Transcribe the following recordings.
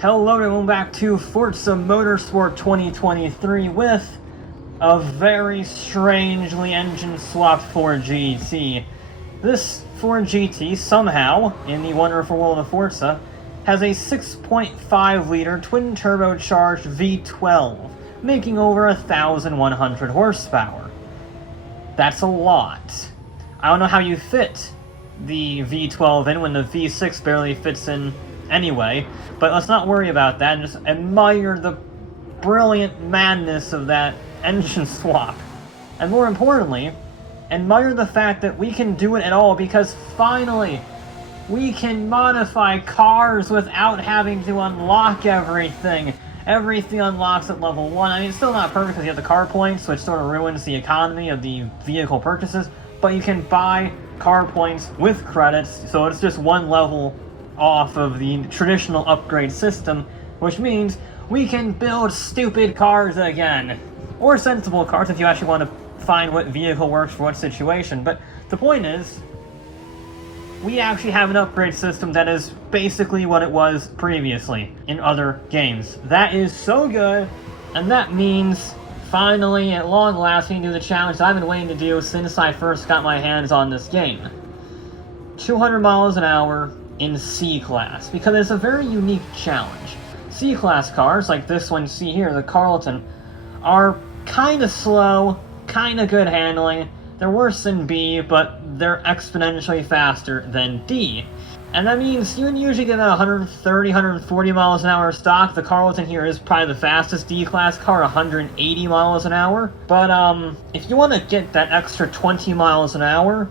Hello everyone, back to Forza Motorsport 2023 with a very strangely engine-swapped Ford GT. This Ford GT somehow, in the wonderful world of Forza, has a 6.5-liter twin-turbocharged V12, making over 1,100 horsepower. That's a lot. I don't know how you fit the V12 in when the V6 barely fits in anyway, but let's not worry about that and just admire the brilliant madness of that engine swap. And more importantly, admire the fact that we can do it at all, because finally we can modify cars without having to unlock everything. Everything unlocks at level 1. I mean, it's still not perfect because you have the car points, which sort of ruins the economy of the vehicle purchases, but you can buy car points with credits, so it's just one level off of the traditional upgrade system, which means we can build stupid cars again. Or sensible cars if you actually want to find what vehicle works for what situation. But the point is, we actually have an upgrade system that is basically what it was previously in other games. That is so good, and that means finally, at long last, we can do the challenge that I've been waiting to do since I first got my hands on this game. 200 miles an hour in C-Class, because it's a very unique challenge. C-Class cars, like this one you see here, the Carlton, are kind of slow, kind of good handling. They're worse than B, but they're exponentially faster than D. And that means you can usually get about 130, 140 miles an hour stock. The Carlton here is probably the fastest D-Class car, 180 miles an hour. But if you want to get that extra 20 miles an hour,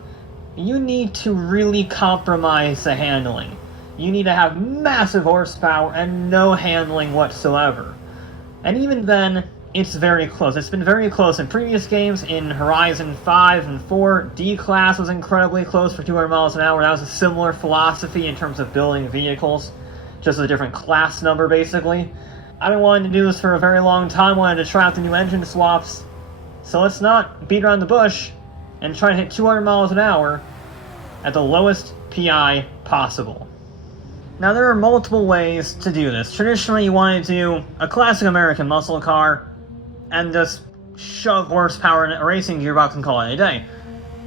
you need to really compromise the handling. You need to have massive horsepower and no handling whatsoever. And even then, it's very close. It's been very close in previous games. In Horizon 5 and 4, D-Class was incredibly close for 200 miles an hour. That was a similar philosophy in terms of building vehicles, just a different class number, basically. I've been wanting to do this for a very long time, wanted to try out the new engine swaps, so let's not beat around the bush and try and hit 200 miles an hour at the lowest PI possible. Now, there are multiple ways to do this. Traditionally, you want to do a classic American muscle car and just shove horsepower in a racing gearbox and call it a day.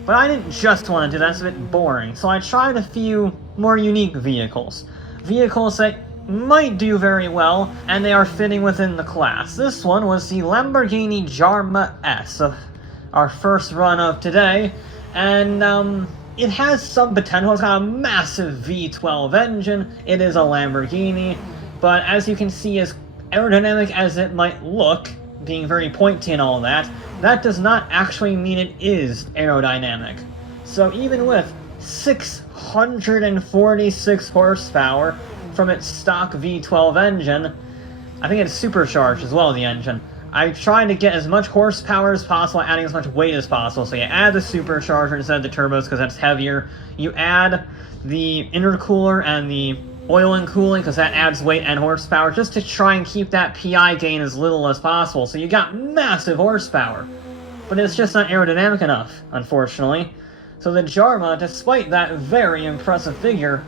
But I didn't just want to do that, it's a bit boring, so I tried a few more unique vehicles. Vehicles that might do very well, and they are fitting within the class. This one was the Lamborghini Jarma S, our first run of today, and it has some potential. It's got a massive V12 engine. It is a Lamborghini, but as you can see, as aerodynamic as it might look, being very pointy and all that, that does not actually mean it is aerodynamic. So even with 646 horsepower from its stock V12 engine, I think it's supercharged as well, the engine, I tried to get as much horsepower as possible, adding as much weight as possible. So you add the supercharger instead of the turbos because that's heavier. You add the intercooler and the oil and cooling because that adds weight and horsepower, just to try and keep that PI gain as little as possible. So you got massive horsepower, but it's just not aerodynamic enough, unfortunately. So the Jarma, despite that very impressive figure,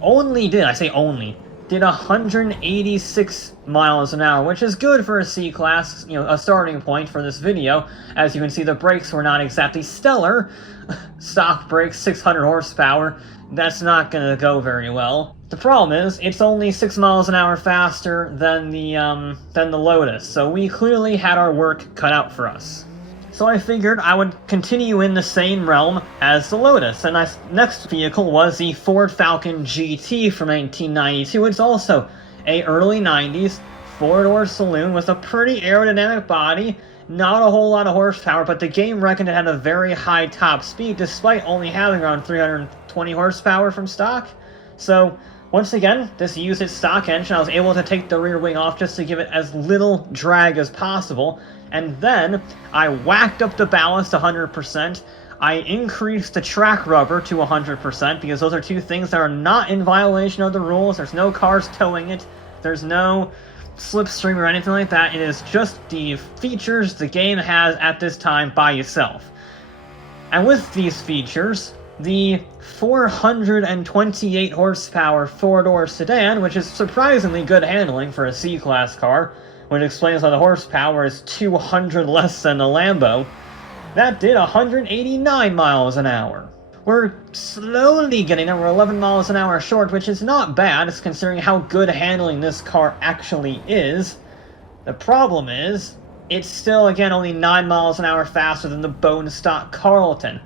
only did 186 miles an hour, which is good for a C-Class, a starting point for this video. As you can see, the brakes were not exactly stellar. Stock brakes, 600 horsepower, that's not gonna go very well. The problem is, it's only 6 miles an hour faster than the Lotus, so we clearly had our work cut out for us. So I figured I would continue in the same realm as the Lotus, and my next vehicle was the Ford Falcon GT from 1992. It's also a early 90s four-door saloon with a pretty aerodynamic body, not a whole lot of horsepower, but the game reckoned it had a very high top speed despite only having around 320 horsepower from stock. So once again, this used its stock engine. I was able to take the rear wing off just to give it as little drag as possible. And then I whacked up the ballast 100%. I increased the track rubber to 100% because those are two things that are not in violation of the rules. There's no cars towing it. There's no slipstream or anything like that. It is just the features the game has at this time by itself. And with these features, the 428 horsepower four-door sedan, which is surprisingly good handling for a C-Class car, which explains why the horsepower is 200 less than the Lambo, that did 189 miles an hour. We're slowly getting there. We're 11 miles an hour short, which is not bad, considering how good handling this car actually is. The problem is, it's still, again, only 9 miles an hour faster than the bone stock Carlton.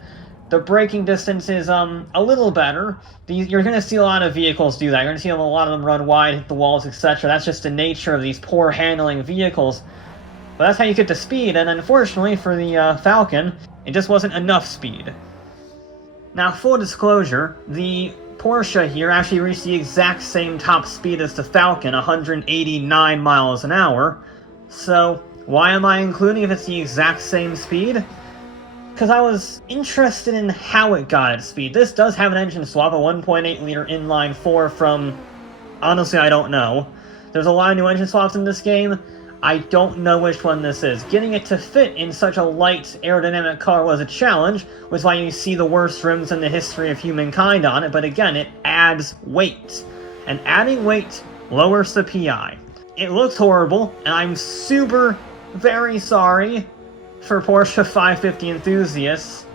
The braking distance is a little better. You're going to see a lot of vehicles do that. You're going to see a lot of them run wide, hit the walls, etc. That's just the nature of these poor handling vehicles. But that's how you get the speed, and unfortunately for the Falcon, it just wasn't enough speed. Now, full disclosure, the Porsche here actually reached the exact same top speed as the Falcon, 189 miles an hour. So, why am I including if it's the exact same speed? Because I was interested in how it got its speed. This does have an engine swap, a 1.8 liter inline 4 from... honestly, I don't know. There's a lot of new engine swaps in this game. I don't know which one this is. Getting it to fit in such a light, aerodynamic car was a challenge, which is why you see the worst rims in the history of humankind on it, but again, it adds weight. And adding weight lowers the PI. It looks horrible, and I'm very sorry for Porsche 550 enthusiasts.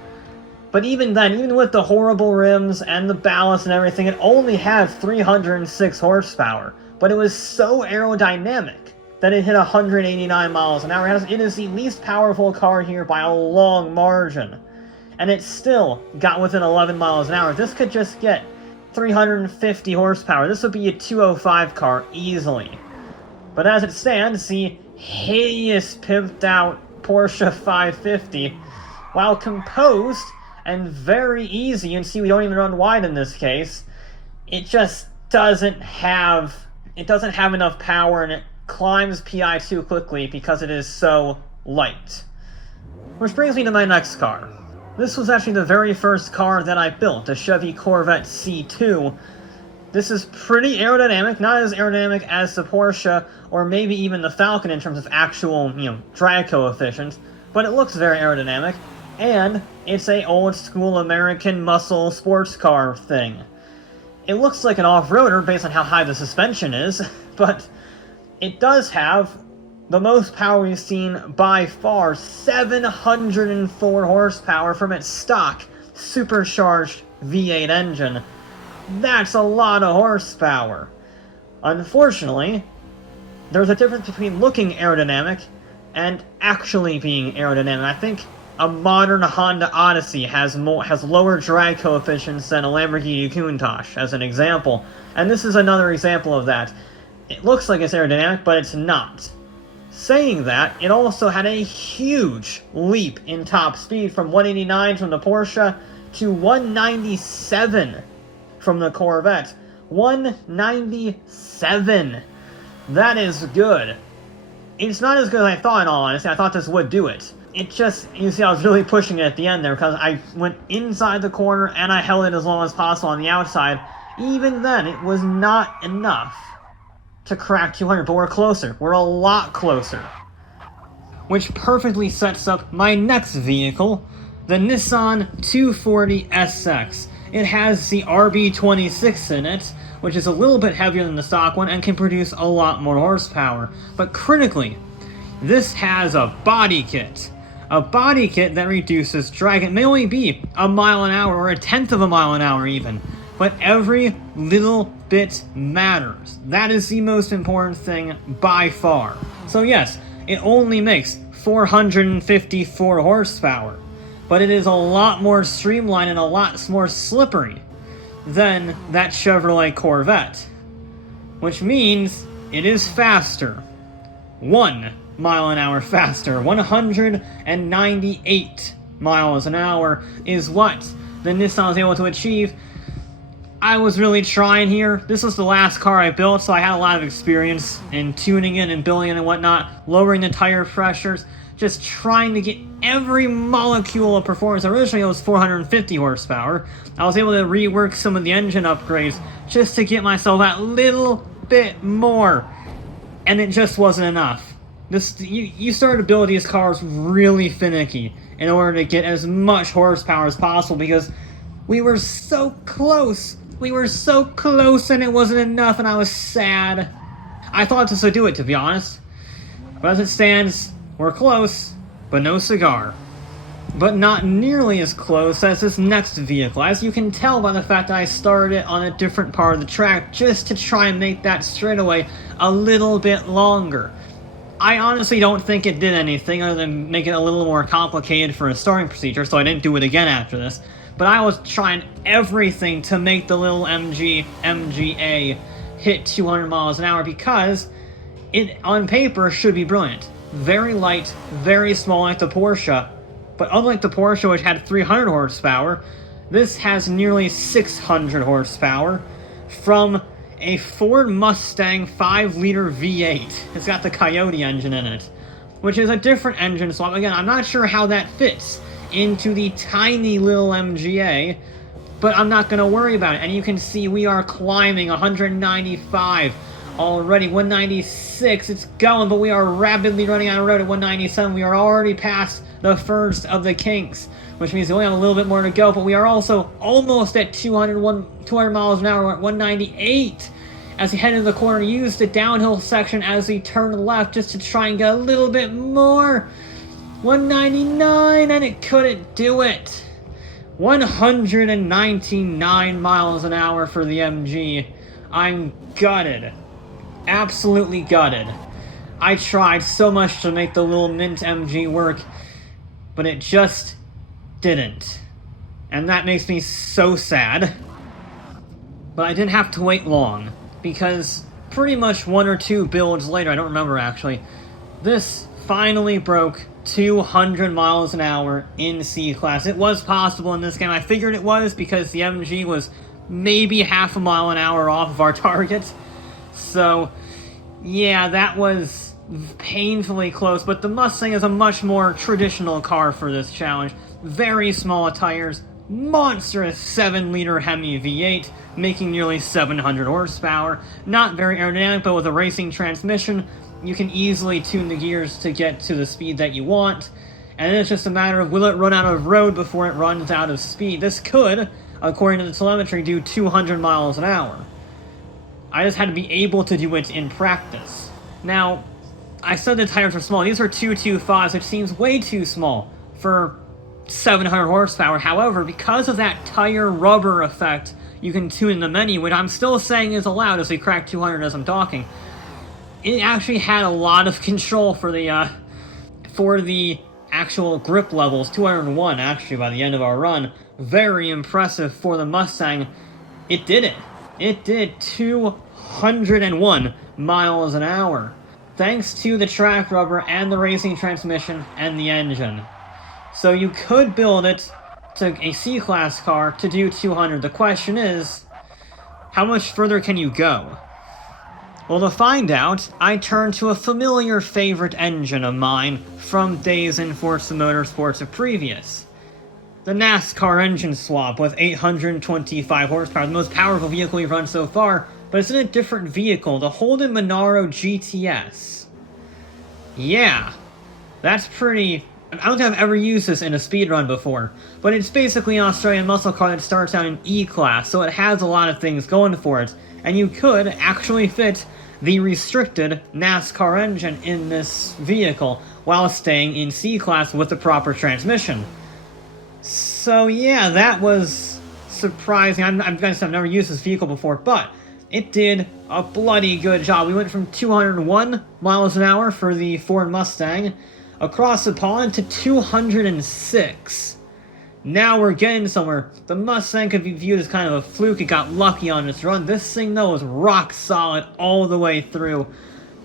But even then, even with the horrible rims and the ballast and everything, it only had 306 horsepower. But it was so aerodynamic that it hit 189 miles an hour. It is the least powerful car here by a long margin. And it still got within 11 miles an hour. This could just get 350 horsepower. This would be a 205 car easily. But as it stands, the hideous, pimped out Porsche 550, while composed and very easy, and see we don't even run wide in this case, it just doesn't have enough power, and it climbs PI too quickly because it is so light. Which brings me to my next car. This was actually the very first car that I built, a Chevy Corvette C2. This is pretty aerodynamic, not as aerodynamic as the Porsche, or maybe even the Falcon in terms of actual, drag coefficient, but it looks very aerodynamic, and it's a old-school American muscle sports car thing. It looks like an off-roader based on how high the suspension is, but it does have the most power we've seen by far, 704 horsepower from its stock supercharged V8 engine. That's a lot of horsepower. Unfortunately, there's a difference between looking aerodynamic and actually being aerodynamic. I think a modern Honda Odyssey has lower drag coefficients than a Lamborghini Countach, as an example. And this is another example of that. It looks like it's aerodynamic, but it's not. Saying that, it also had a huge leap in top speed from 189 from the Porsche to 197 from the Corvette. 197! That is good. It's not as good as I thought, in all honesty. I thought this would do it. It just, you see, I was really pushing it at the end there because I went inside the corner and I held it as long as possible on the outside. Even then, it was not enough to crack 200, but we're closer. We're a lot closer. Which perfectly sets up my next vehicle, the Nissan 240 SX. It has the RB26 in it, which is a little bit heavier than the stock one and can produce a lot more horsepower. But critically, this has a body kit. A body kit that reduces drag. It may only be a mile an hour or a tenth of a mile an hour even, but every little bit matters. That is the most important thing by far. So yes, it only makes 454 horsepower, but it is a lot more streamlined and a lot more slippery than that Chevrolet Corvette, which means it is faster. 1 mile an hour faster. 198 miles an hour is what the Nissan was able to achieve. I was really trying here. This was the last car I built, so I had a lot of experience in tuning it and building it and whatnot, lowering the tire pressures, just trying to get every molecule of performance. Originally it was 450 horsepower. I was able to rework some of the engine upgrades just to get myself that little bit more, and it just wasn't enough. You start to build these cars really finicky in order to get as much horsepower as possible, because We were so close! We were so close and it wasn't enough and I was sad. I thought this would do it, to be honest. But as it stands, we're close, but no cigar. But not nearly as close as this next vehicle, as you can tell by the fact that I started it on a different part of the track just to try and make that straightaway a little bit longer. I honestly don't think it did anything other than make it a little more complicated for a starting procedure, so I didn't do it again after this. But I was trying everything to make the little MGA hit 200 miles an hour because it, on paper, should be brilliant. Very light, very small like the Porsche, but unlike the Porsche, which had 300 horsepower, this has nearly 600 horsepower from a Ford Mustang 5-liter V8. It's got the Coyote engine in it, which is a different engine swap. Again, I'm not sure how that fits into the tiny little MGA, but I'm not going to worry about it. And you can see we are climbing 195 already, 196, it's going, but we are rapidly running out of road at 197. We are already past the first of the kinks, which means we only have a little bit more to go, but we are also almost at 200 miles an hour. We're at 198. As we head into the corner, use the downhill section as we turn left just to try and get a little bit more. 199, and it couldn't do it. 199 miles an hour for the MG. I'm gutted. Absolutely gutted. I tried so much to make the little Mint MG work, but it just didn't. And that makes me so sad. But I didn't have to wait long, because pretty much 1 or 2 builds later, I don't remember actually, this finally broke 200 miles an hour in C-Class. It was possible in this game. I figured it was because the MG was maybe half a mile an hour off of our target. So, yeah, that was painfully close, but the Mustang is a much more traditional car for this challenge. Very small tires, monstrous 7-liter Hemi V8, making nearly 700 horsepower. Not very aerodynamic, but with a racing transmission, you can easily tune the gears to get to the speed that you want. And it's just a matter of, will it run out of road before it runs out of speed? This could, according to the telemetry, do 200 miles an hour. I just had to be able to do it in practice. Now, I said the tires were small. These are 225s, which seems way too small for 700 horsepower. However, because of that tire rubber effect, you can tune in the menu, which I'm still saying is allowed as we crack 200 as I'm talking. It actually had a lot of control for the actual grip levels. 201 actually by the end of our run. Very impressive for the Mustang. It did it. It did 201 miles an hour. Thanks to the track rubber and the racing transmission and the engine. So you could build it to a C-Class car to do 200. The question is, how much further can you go? Well, to find out, I turn to a familiar favorite engine of mine from days in Forza Motorsport of previous. The NASCAR engine swap with 825 horsepower, the most powerful vehicle we've run so far, but it's in a different vehicle, the Holden Monaro GTS. Yeah, that's pretty... I don't think I've ever used this in a speedrun before, but it's basically an Australian muscle car that starts out in E-Class, so it has a lot of things going for it, and you could actually fit the restricted NASCAR engine in this vehicle while staying in C-Class with the proper transmission. So yeah, that was surprising. I'm gonna say I've never used this vehicle before, but it did a bloody good job. We went from 201 miles an hour for the Ford Mustang across the pond to 206. Now we're getting somewhere. The Mustang could be viewed as kind of a fluke. It got lucky on its run. This thing, though, was rock solid all the way through.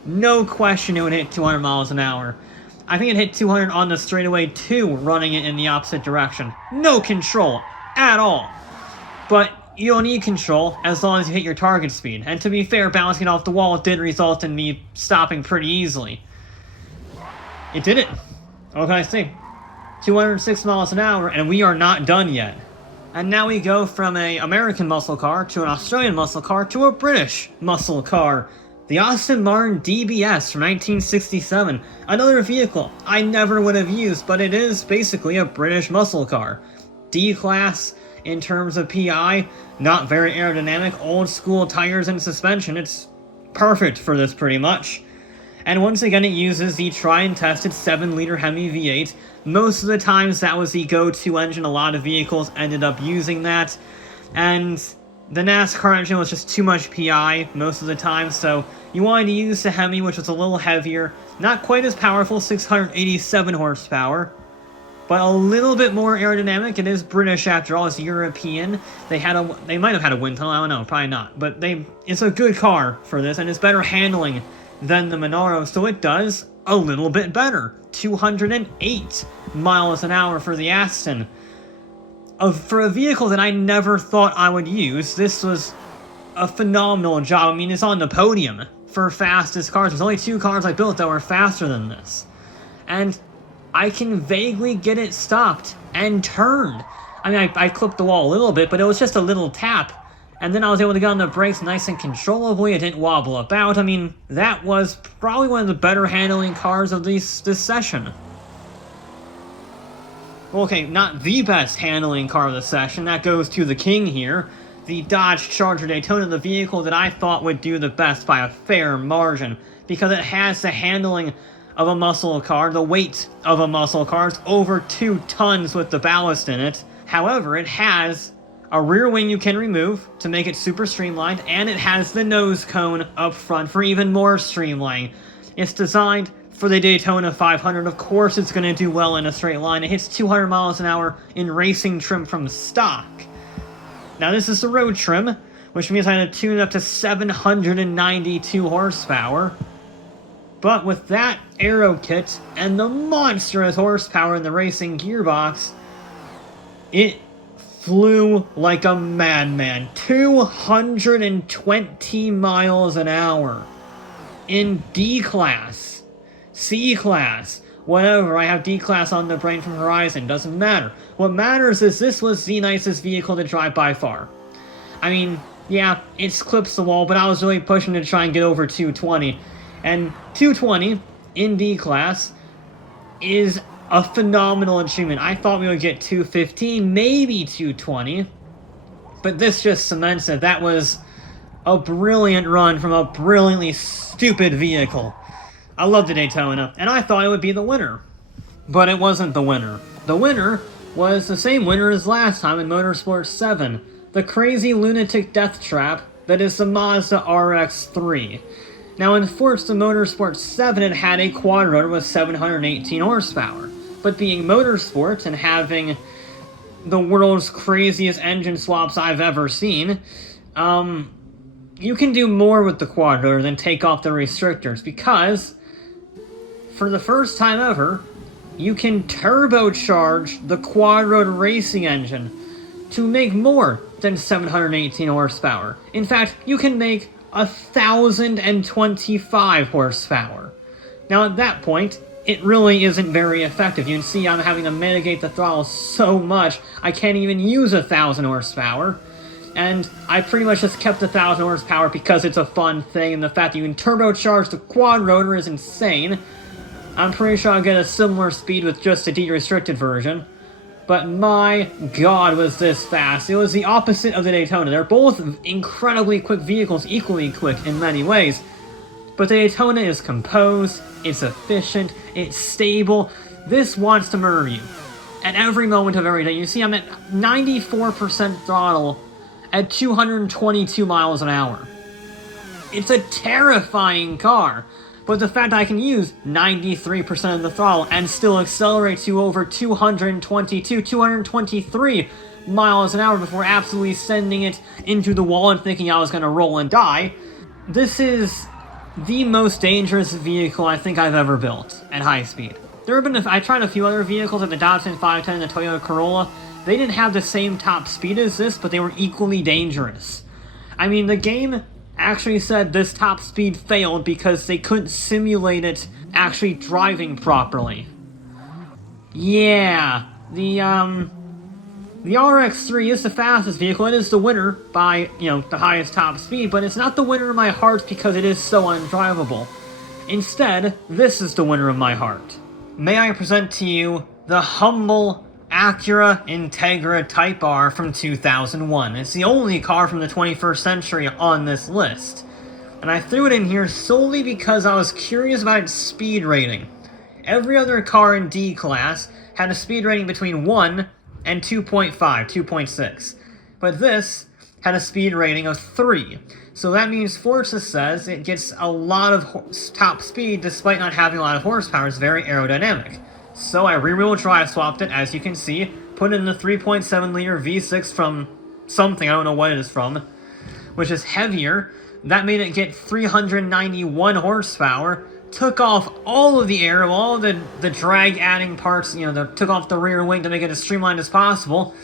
No question it would hit 200 miles an hour. I think it hit 200 on the straightaway, too, running it in the opposite direction. No control at all. But you don't need control as long as you hit your target speed. And to be fair, bouncing off the wall did result in me stopping pretty easily. It did it. What can I say? 206 miles an hour, and we are not done yet. And now we go from an American muscle car to an Australian muscle car to a British muscle car. The Aston Martin DBS from 1967. Another vehicle I never would have used, but it is basically a British muscle car. D-Class in terms of PI. Not very aerodynamic, old school tires and suspension. It's perfect for this pretty much. And once again, it uses the tried and tested 7-liter Hemi V8. Most of the times that was the go-to engine. A lot of vehicles ended up using that. And the NASCAR engine was just too much PI most of the time, so you wanted to use the Hemi, which was a little heavier, not quite as powerful, 687 horsepower, but a little bit more aerodynamic. It is British after all, it's European. They might have had a wind tunnel, I don't know, probably not, but it's a good car for this, and it's better handling than the Monaro, so it does a little bit better. 208 miles an hour for the Aston. For a vehicle that I never thought I would use, this was a phenomenal job. I mean, it's on the podium for fastest cars. There's only 2 cars I built that were faster than this. And I can vaguely get it stopped and turned. I mean, I clipped the wall a little bit, but it was just a little tap. And then I was able to get on the brakes nice and controllably. It didn't wobble about. I mean, that was probably one of the better handling cars of this session. Well, okay, not the best handling car of the session. That goes to the king here. The Dodge Charger Daytona, the vehicle that I thought would do the best by a fair margin. Because it has the handling of a muscle car, the weight of a muscle car. It's over 2 tons with the ballast in it. However, it has a rear wing you can remove to make it super streamlined, and it has the nose cone up front for even more streamlining. It's designed for the Daytona 500. Of course it's going to do well in a straight line. It hits 200 miles an hour in racing trim from stock. Now this is the road trim, which means I had to tune it up to 792 horsepower. But with that aero kit and the monstrous horsepower in the racing gearbox, it flew like a madman. 220 miles an hour in D-Class. C-Class, whatever, I have D-Class on the brain from Horizon, doesn't matter. What matters is this was the nicest vehicle to drive by far. I mean, yeah, it clips the wall, but I was really pushing to try and get over 220. And 220 in D-Class is a phenomenal achievement. I thought we would get 215, maybe 220, but this just cements it. That was a brilliant run from a brilliantly stupid vehicle. I love the Daytona, and I thought it would be the winner. But it wasn't the winner. The winner was the same winner as last time in Motorsport 7, the crazy lunatic death trap that is the Mazda RX-3. Now in Forza Motorsport 7 it had a quad rotor with 718 horsepower, but being Motorsport and having the world's craziest engine swaps I've ever seen, you can do more with the quad rotor than take off the restrictors, because for the first time ever, you can turbocharge the quad-rotor racing engine to make more than 718 horsepower. In fact, you can make 1,025 horsepower. Now at that point, it really isn't very effective. You can see I'm having to mitigate the throttle so much, I can't even use 1,000 horsepower. And I pretty much just kept 1,000 horsepower because it's a fun thing, and the fact that you can turbocharge the quad rotor is insane. I'm pretty sure I'll get a similar speed with just a de-restricted version. But my god, was this fast. It was the opposite of the Daytona. They're both incredibly quick vehicles, equally quick in many ways. But the Daytona is composed, it's efficient, it's stable. This wants to murder you at every moment of every day. You see, I'm at 94% throttle at 222 miles an hour. It's a terrifying car. But the fact I can use 93% of the throttle and still accelerate to over 222, 223 miles an hour before absolutely sending it into the wall and thinking I was going to roll and die, this is the most dangerous vehicle I think I've ever built at high speed. I tried a few other vehicles like the Datsun 510 and the Toyota Corolla. They didn't have the same top speed as this, but they were equally dangerous. I mean, the game actually said this top speed failed because they couldn't simulate it actually driving properly. Yeah, the RX-3 is the fastest vehicle. It is the winner by, the highest top speed, but it's not the winner of my heart because it is so undrivable. Instead, this is the winner of my heart. May I present to you the humble Acura Integra Type R from 2001. It's the only car from the 21st century on this list. And I threw it in here solely because I was curious about its speed rating. Every other car in D class had a speed rating between 1 and 2.5, 2.6. But this had a speed rating of 3. So that means Forza says it gets a lot of top speed despite not having a lot of horsepower. It's very aerodynamic. So I rear-wheel drive swapped it, as you can see, put in the 3.7 liter V6 from something, I don't know what it is from, which is heavier. That made it get 391 horsepower, took off all of the air, all the drag-adding parts, took off the rear wing to make it as streamlined as possible,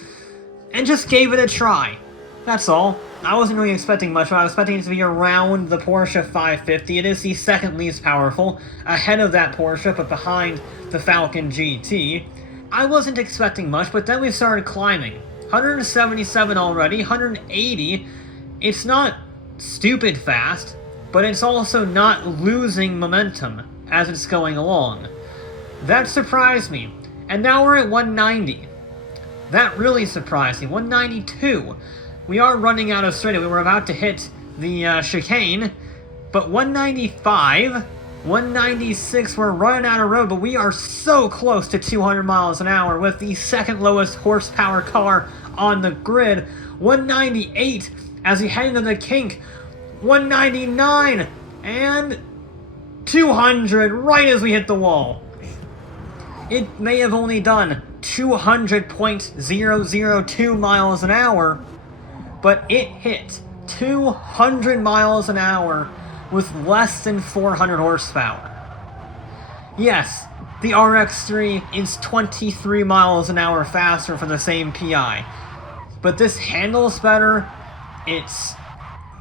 and just gave it a try. That's all. I wasn't really expecting much, but I was expecting it to be around the Porsche 550. It is the second least powerful, ahead of that Porsche, but behind the Falcon GT. I wasn't expecting much, but then we started climbing. 177 already, 180. It's not stupid fast, but it's also not losing momentum as it's going along. That surprised me. And now we're at 190. That really surprised me. 192. We are running out of straight. We were about to hit the chicane, but 195, 196, we're running out of road, but we are so close to 200 miles an hour with the second lowest horsepower car on the grid. 198 as we head into the kink. 199 and 200 right as we hit the wall. It may have only done 200.002 miles an hour, but it hit 200 miles an hour with less than 400 horsepower. Yes, the RX-3 is 23 miles an hour faster for the same PI, but this handles better, it's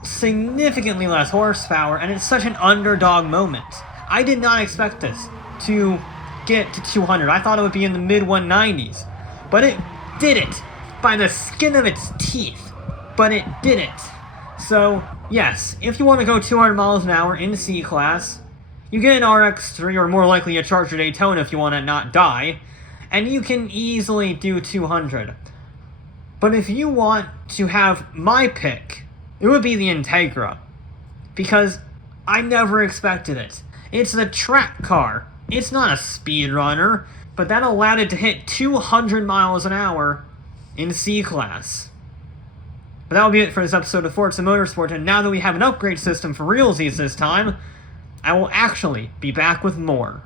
significantly less horsepower, and it's such an underdog moment. I did not expect this to get to 200. I thought it would be in the mid-190s, but it did it by the skin of its teeth. But it didn't. So, yes, if you want to go 200 miles an hour in C-Class, you get an RX-3, or more likely a Charger Daytona if you want to not die, and you can easily do 200. But if you want to have my pick, it would be the Integra, because I never expected it. It's a track car. It's not a speedrunner, but that allowed it to hit 200 miles an hour in C-Class. But that will be it for this episode of Forza Motorsport, and now that we have an upgrade system for realsies this time, I will actually be back with more.